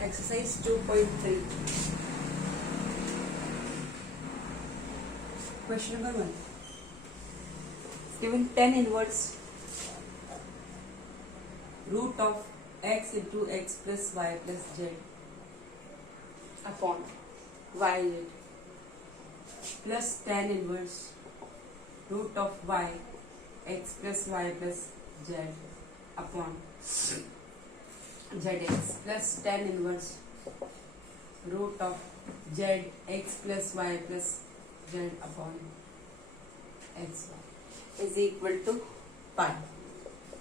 Exercise 2.3. Question number 1. Given tan inverse root of x into x plus y plus z upon yz plus tan inverse root of y x plus y plus z upon zx plus tan inverse root of z x plus y plus z upon xy is equal to pi.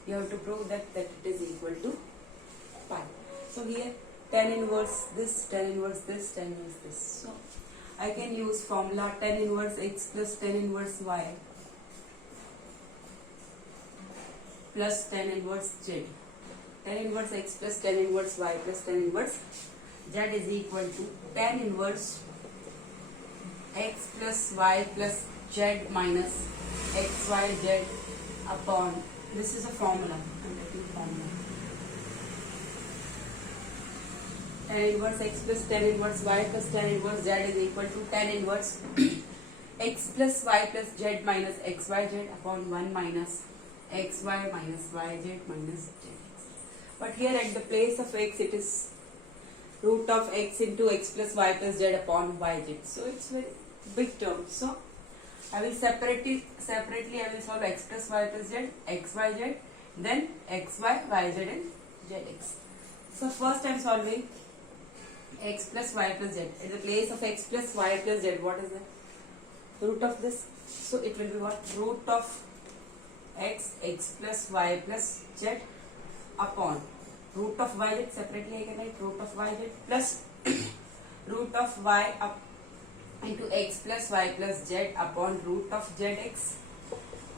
You have to prove that it is equal to pi. So here tan inverse this, tan inverse this, tan inverse this. So I can use formula tan inverse x plus tan inverse y plus tan inverse z. Tan inverse x plus tan inverse y plus tan inverse z is equal to tan inverse x plus y plus z minus xyz upon, this is a formula, I'm writing formula, tan inverse x plus tan inverse y plus tan inverse z is equal to tan inverse x plus y plus z minus xyz upon 1 minus xy minus yz minus zx. But here at the place of x it is root of x into x plus y plus z upon yz. So it's very big term. So I will separately I will solve x plus y plus z, xyz, then xy, yz and zx. So first I am solving x plus y plus z. At the place of x plus y plus z, what is the root of this? So it will be what? Root of x plus y plus z upon root of yz. Separately I can write root of yz plus root of y up into x plus y plus z upon root of zx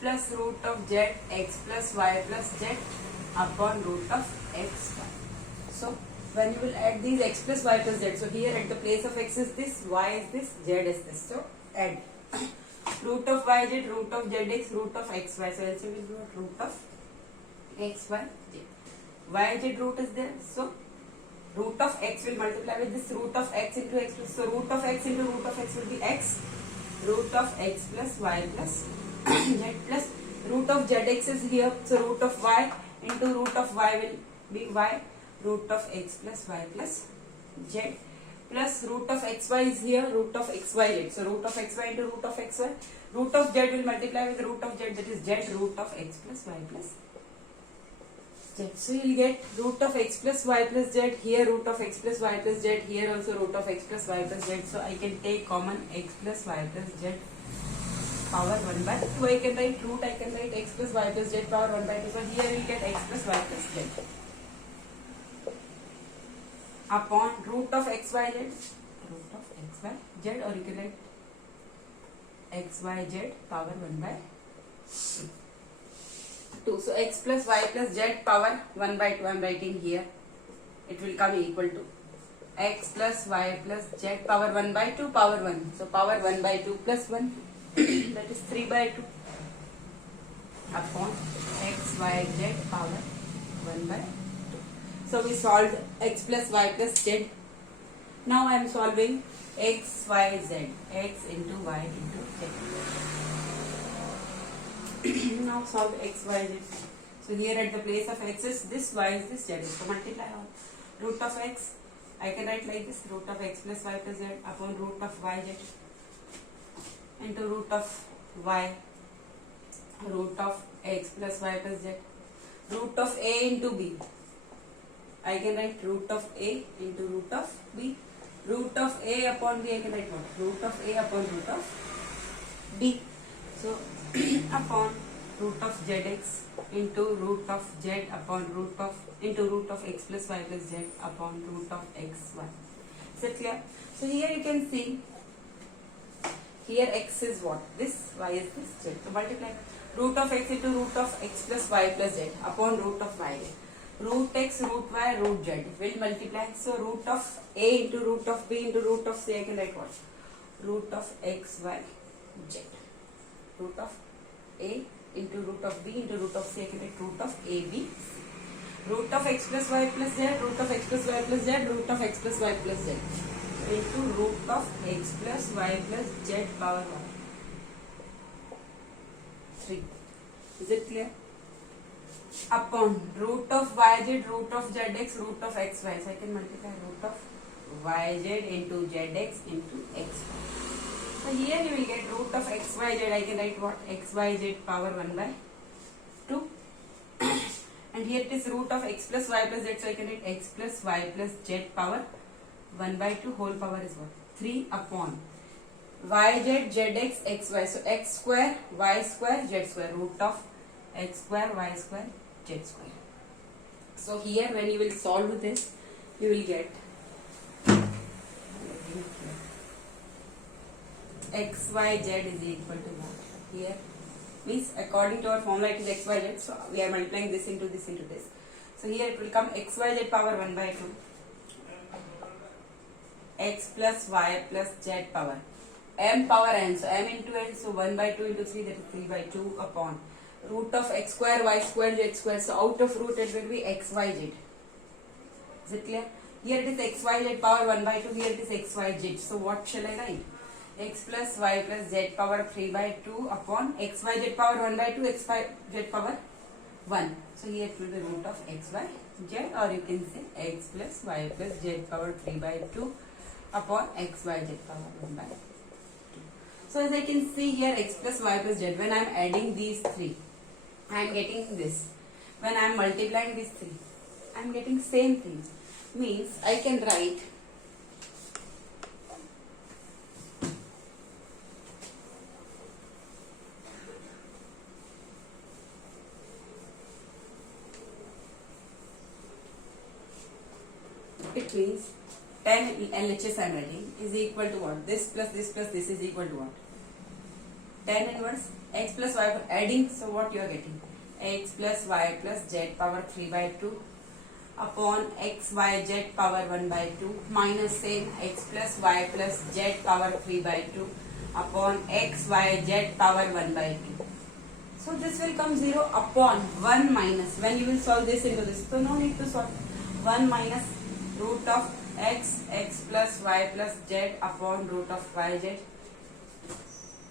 plus root of z x plus y plus z upon root of xy. So when you will add these x plus y plus z, so here at the place of x is this, y is this, z is this. So add root of yz, root of zx, root of xy. So also will be what? Root of xy, z. Yz root is there. So root of x will multiply with this root of x into x plus. So root of x into root of x will be x. Root of x plus y plus z plus root of zx is here. So root of y into root of y will be y. Root of x plus y plus z plus root of xy is here. Root of xyz. So root of xy into root of xy. Root of z will multiply with root of z, that is z root of x plus y plus z. So you will get root of x plus y plus z, here root of x plus y plus z, here also root of x plus y plus z. So I can take common x plus y plus z power 1 by 2. I can write root, I can write x plus y plus z power 1 by 2. So here we will get x plus y plus z upon root of xyz, root of xyz, or you can write xyz power 1 by 2. So x plus y plus z power 1 by 2 I am writing here. It will come equal to x plus y plus z power 1 by 2 power 1. So power 1 by 2 plus 1 that is 3 by 2 upon x y z power 1 by 2. So we solved x plus y plus z. Now I am solving x y z, x into y into z. Now solve x, y, z. So here at the place of x is this, y is this, z is. So multiply all. Root of x, I can write like this, root of x plus y plus z upon root of y z into root of y, root of x plus y plus z, root of a into b. I can write root of a into root of b. Root of a upon b, I can write what? Root of a upon root of b. So upon root of zx into root of z upon root of into root of x plus y plus z upon root of xy. Is it clear? So here you can see, here x is what? This, y is this, z. So multiply root of x into root of x plus y plus z upon root of y. Root x, root y, root z will multiply. So root of a into root of b into root of c, I can write what? Root of x, y, z. Root of a into root of b into root of c, I can write root of a, b, c. root of x plus y plus z, root of x plus y plus z, root of x plus y plus z into root of x plus y plus z power 1. 3. Is it clear? Upon root of yz, root of zx, root of xy. So I can multiply root of yz into zx into xy. So here you will get root of xyz. I can write what? Xyz power 1 by 2. And here it is root of x plus y plus z. So I can write x plus y plus z power 1 by 2 whole power is what? 3 upon yz, zx, xy. So x square, y square, z square. Root of x square, y square, z square. So here when you will solve this, you will get x, y, z is equal to what? Here means according to our formula it is x, y, z. So we are multiplying this into this into this. So here it will come x, y, z power 1 by 2. X plus y plus z power. M power n. So m into n. So 1 by 2 into 3, that is 3 by 2 upon root of x square, y square, z square. So out of root it will be x, y, z. Is it clear? Here it is x, y, z power 1 by 2. Here it is x, y, z. So what shall I write? X plus y plus z power 3 by 2 upon x, y, z power 1 by 2, x, y, z power 1. So here it will be root of x, y, z, or you can say x plus y plus z power 3 by 2 upon x, y, z power 1 by 2. So as I can see here x plus y plus z, when I am adding these three, I am getting this. When I am multiplying these three, I am getting same thing. Means I can write it means 10 LHS I am writing is equal to what? This plus this plus this is equal to what? 10 inverse x plus y adding. So what you are getting? X plus y plus z power 3 by 2 upon x y z power 1 by 2 minus same x plus y plus z power 3 by 2 upon x y z power 1 by 2. So this will come 0 upon 1 minus. When you will solve this into this, so no need to solve. 1 minus root of x, x plus y plus z upon root of y z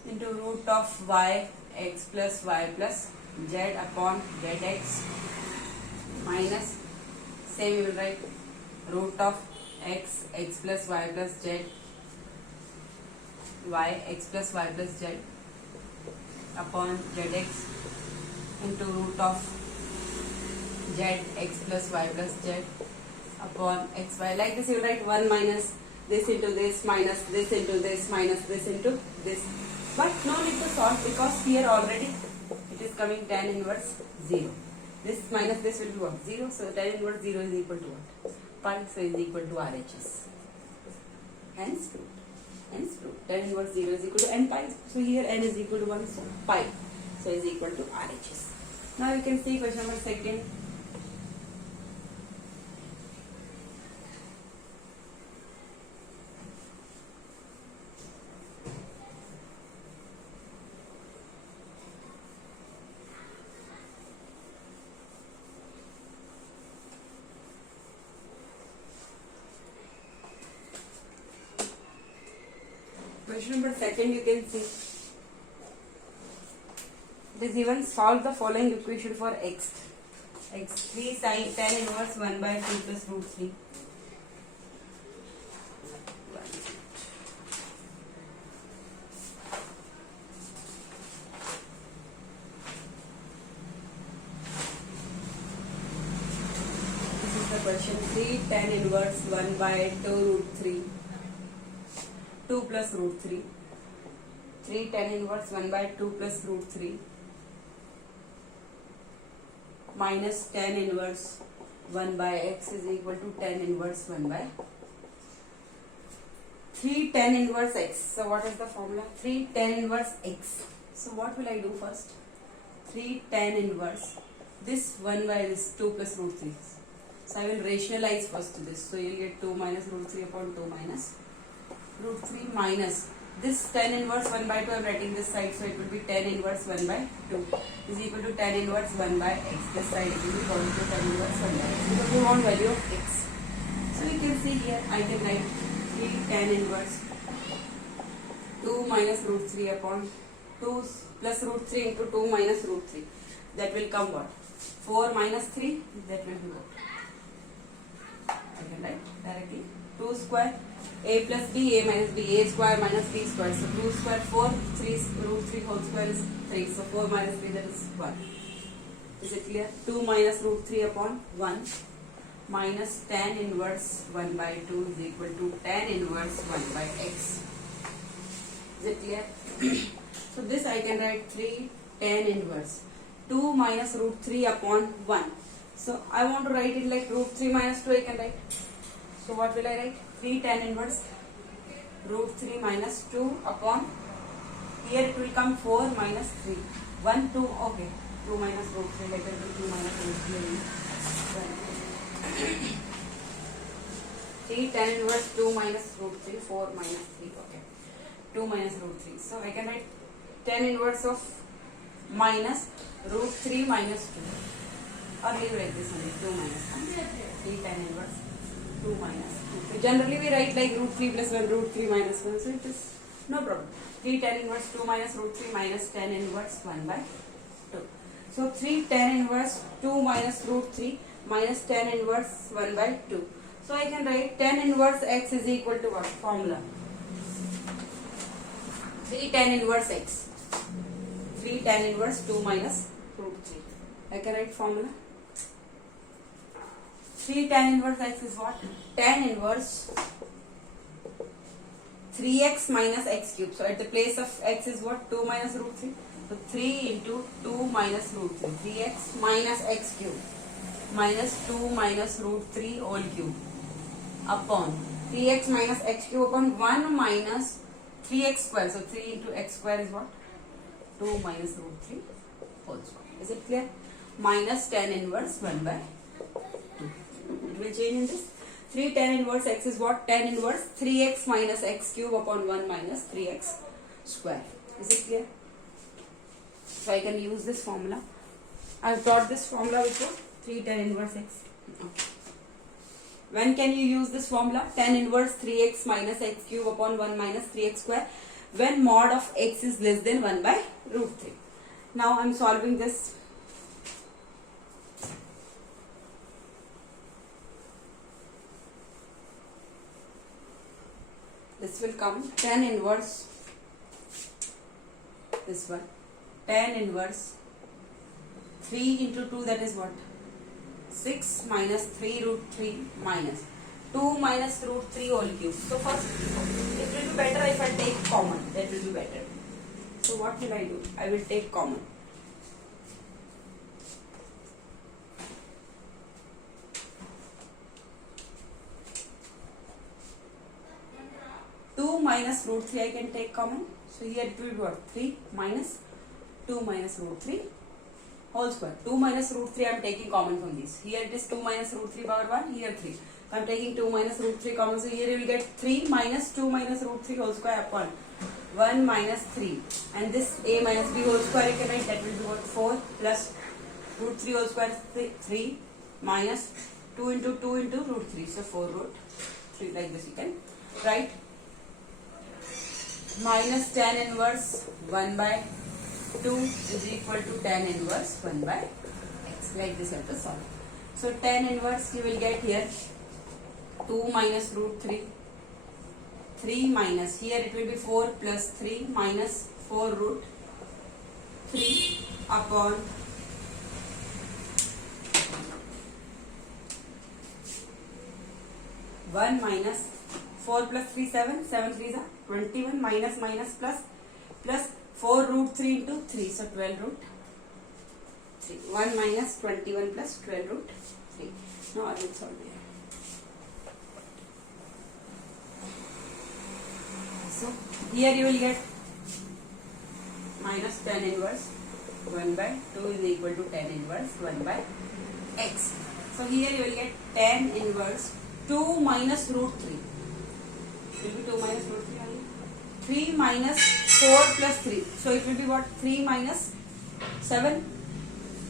into root of y, x plus y plus z upon zx minus same you will write root of x, x plus y plus z, y, x plus y plus z upon zx into root of z, x plus y plus z upon xy. Like this you will write 1 minus this into this minus this into this minus this into this. But no need to solve because here already it is coming tan inverse 0. This minus this will be what? 0. So tan inverse 0 is equal to what? Pi. So is equal to RHS. Hence proved. Tan inverse 0 is equal to n pi. So here n is equal to 1. So pi. So is equal to RHS. Now you can see question number 2. Question number 2 you can see. It is given solve the following equation for x. x3 sin tan inverse 1 by 2 plus root 3. This is the question. 3 tan inverse 1 by 2 root 3. 2 plus root 3. 3 tan inverse 1 by 2 plus root 3 minus tan inverse 1 by x is equal to tan inverse 1 by 3 tan inverse x. So what is the formula? 3 tan inverse x. So what will I do first? 3 tan inverse this 1 by this 2 plus root 3. So I will rationalize first this. So you will get 2 minus root 3 upon 2 minus root 3 minus this tan inverse 1 by 2 I am writing this side, so it will be tan inverse 1 by 2 is equal to tan inverse 1 by x. This side it will be equal to tan inverse 1 by x because we want value of x. So you can see here I can write 3 tan inverse 2 minus root 3 upon 2 plus root 3 into 2 minus root 3. That will come what? 4 minus 3, that will be what? I can write directly 2 square a plus b, a minus b, a square minus b square. So 2 square 4, 3 root 3 whole square is 3. So 4 minus 3, that is 1. Is it clear? 2 minus root 3 upon 1 minus tan inverse 1 by 2 is equal to tan inverse 1 by x. Is it clear? So this I can write 3 tan inverse 2 minus root 3 upon 1. So I want to write it like root 3 minus 2 I can write. So what will I write? 3 tan inverse root 3 minus 2 upon, here it will come 4 minus 3. 1, 2, okay. 2 minus root 3, let it be 2 minus root 3. 3 tan inverse 2 minus root 3, 4 minus 3, okay. 2 minus root 3. So I can write tan inverse of minus root 3 minus 2. Or leave like this only, 2 minus 1. 3 tan inverse 2 minus 2. Generally we write like root 3 plus 1, root 3 minus 1. So it is no problem. 3 tan inverse 2 minus root 3 minus tan inverse 1 by 2. So 3 tan inverse 2 minus root 3 minus tan inverse 1 by 2. So I can write tan inverse x is equal to what? Formula. 3 tan inverse x. 3 tan inverse 2 minus root 3. I can write formula. 3 tan inverse x is what? Tan inverse 3x minus x cube. So at the place of x is what? 2 minus root 3. So 3 into 2 minus root 3. 3x minus x cube minus 2 minus root 3 whole cube upon 3x minus x cube upon 1 minus 3x square. So 3 into x square is what? 2 minus root 3 whole square. Is it clear? Minus tan inverse 1 by 2. It will change in this. 3 tan inverse x is what? Tan inverse 3x minus x cube upon 1 minus 3x square. Is it clear? So I can use this formula. I have taught this formula before. 3 tan inverse x. Okay. When can you use this formula? Tan inverse 3x minus x cube upon 1 minus 3x square. When mod of x is less than 1 by root 3. Now I am solving this. This will come tan inverse, this one, tan inverse 3 into 2, that is what? 6 minus 3 root 3 minus 2 minus root 3 whole cube. So first, it will be better if I take common. That will be better. So what will I do? I will take common. Minus root 3 I can take common. So here it will be what? 3 minus 2 minus root 3 whole square. 2 minus root 3 I am taking common from this. Here it is 2 minus root 3 power 1. Here 3. So I am taking 2 minus root 3 common. So here you will get 3 minus 2 minus root 3 whole square upon 1 minus 3. And this a minus b whole square you can write. That will be what? 4 plus root 3 whole square is 3 minus 2 into root 3. So 4 root 3 like this you can write. Minus tan inverse 1 by 2 is equal to tan inverse 1 by x. Like this you have to solve. So tan inverse you will get here 2 minus root 3. 3 minus, here it will be 4 plus 3 minus 4 root 3 upon 1 minus 4 plus 3 7, 7 3 is 21 minus minus plus 4 root 3 into 3, so 12 root 3. 1 minus 21 plus 12 root 3. Now I will solve here. So here you will get minus tan inverse 1 by 2 is equal to tan inverse 1 by x. So here you will get tan inverse 2 minus root 3. It will be 2 minus root 3 only. 3 minus 4 plus 3. So it will be what? 3 minus 7.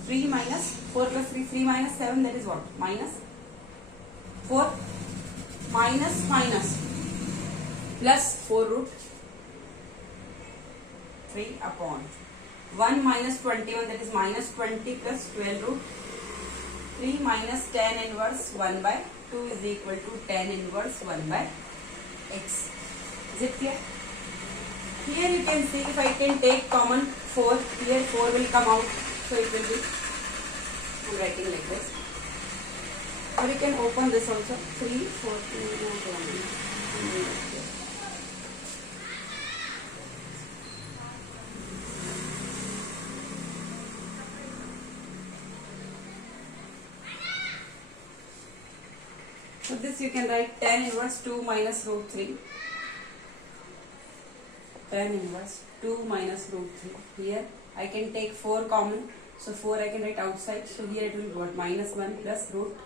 3 minus 4 plus 3. 3 minus 7, that is what? Minus 4. Minus plus 4 root 3 upon 1 minus 21, that is minus 20 plus 12 root 3 minus tan inverse 1 by 2 is equal to tan inverse 1 by x. Is it clear? Here you can see, if I can take common 4, here 4 will come out. So it will be, I am writing like this. Or you can open this also. 3, 4, 2, 1. So this you can write tan inverse 2 minus root 3. Tan inverse 2 minus root 3. Here I can take 4 common. So 4 I can write outside. So here it will be what? Minus 1 plus root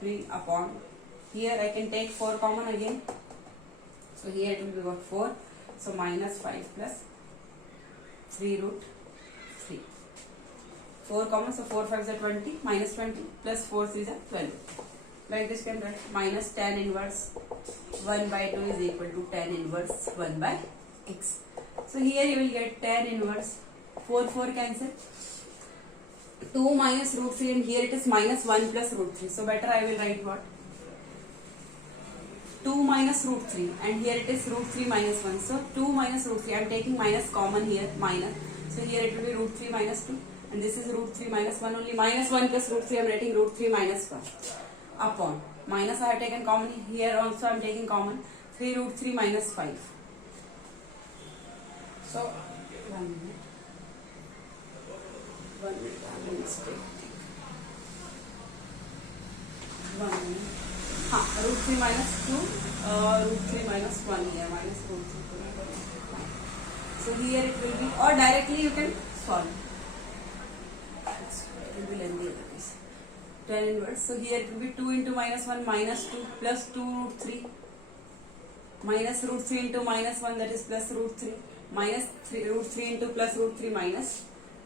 3 upon. Here I can take 4 common again. So here it will be what? 4. So minus 5 plus 3 root 3. 4 common. So 4 5s are 20. Minus 20 plus 4 3s are 12. Like this can write minus tan inverse 1 by 2 is equal to tan inverse 1 by x. So here you will get tan inverse 4 cancel. 2 minus root 3 and here it is minus 1 plus root 3. So better I will write what? 2 minus root 3 and here it is root 3 minus 1. So 2 minus root 3. I am taking minus common here, minus. So here it will be root 3 minus 2 and this is root 3 minus 1 only. Minus 1 plus root 3 I am writing root 3 minus 1 upon. Minus I have taken common, here also I am taking common. 3 root 3 minus 5. So 1 minute. 1 minute, I have a mistake. 1 minute. Root 3 minus 2, root 3 minus 1 here, minus root 3. So here it will be, or directly you can solve. It will be lengthy otherwise. Tan inverse. So here it will be 2 into minus 1 minus 2 plus 2 root 3 minus root 3 into minus 1, that is plus root 3 minus 3 root 3 into plus root 3 minus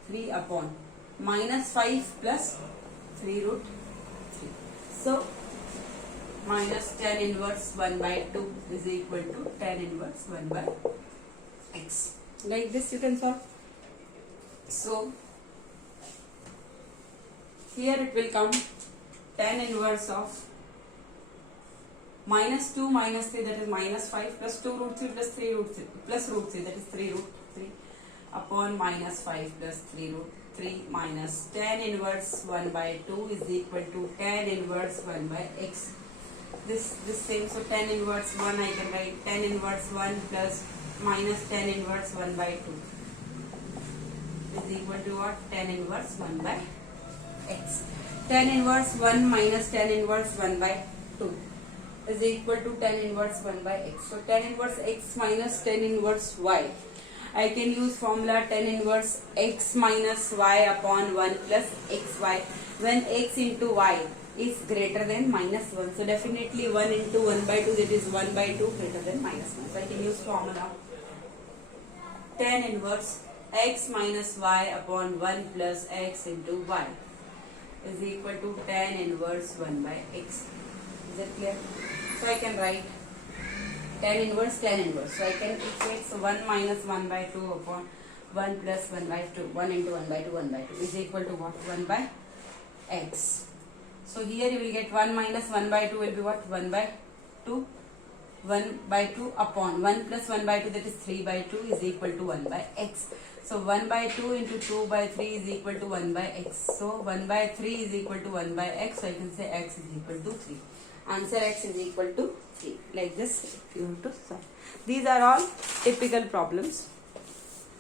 3 upon minus 5 plus 3 root 3. So minus tan inverse 1 by 2 is equal to tan inverse 1 by x. Like this you can solve. So here it will come tan inverse of minus 2 minus 3, that is minus 5 plus 2 root 3 plus 3 root 3 plus root 3, that is 3 root 3 upon minus 5 plus 3 root 3 minus tan inverse 1 by 2 is equal to tan inverse 1 by x. This same, so tan inverse 1 I can write tan inverse 1 plus minus tan inverse 1 by 2 is equal to what? Tan inverse 1 by x. Tan inverse 1 minus tan inverse 1 by 2 is equal to tan inverse 1 by x. So tan inverse x minus tan inverse y. I can use formula tan inverse x minus y upon 1 plus xy when x into y is greater than minus 1. So definitely 1 into 1 by 2, that is 1 by 2 greater than minus 1. So I can use formula tan inverse x minus y upon 1 plus x into y is equal to tan inverse 1 by x. Is that clear? So I can write tan inverse. So I can equate, so 1 minus 1 by 2 upon 1 plus 1 by 2. 1 into 1 by 2, 1 by 2 is equal to what? 1 by x. So here you will get 1 minus 1 by 2 will be what? 1 by 2. 1 by 2 upon 1 plus 1 by 2, that is 3 by 2 is equal to 1 by x. So 1 by 2 into 2 by 3 is equal to 1 by x. So 1 by 3 is equal to 1 by x. So I can say x is equal to 3. Answer x is equal to 3. Like this if you want to solve. These are all typical problems.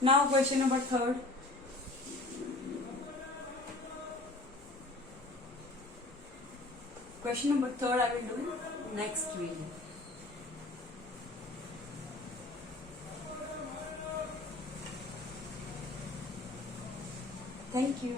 Now question number 3rd. Question number 3rd I will do next video. Thank you.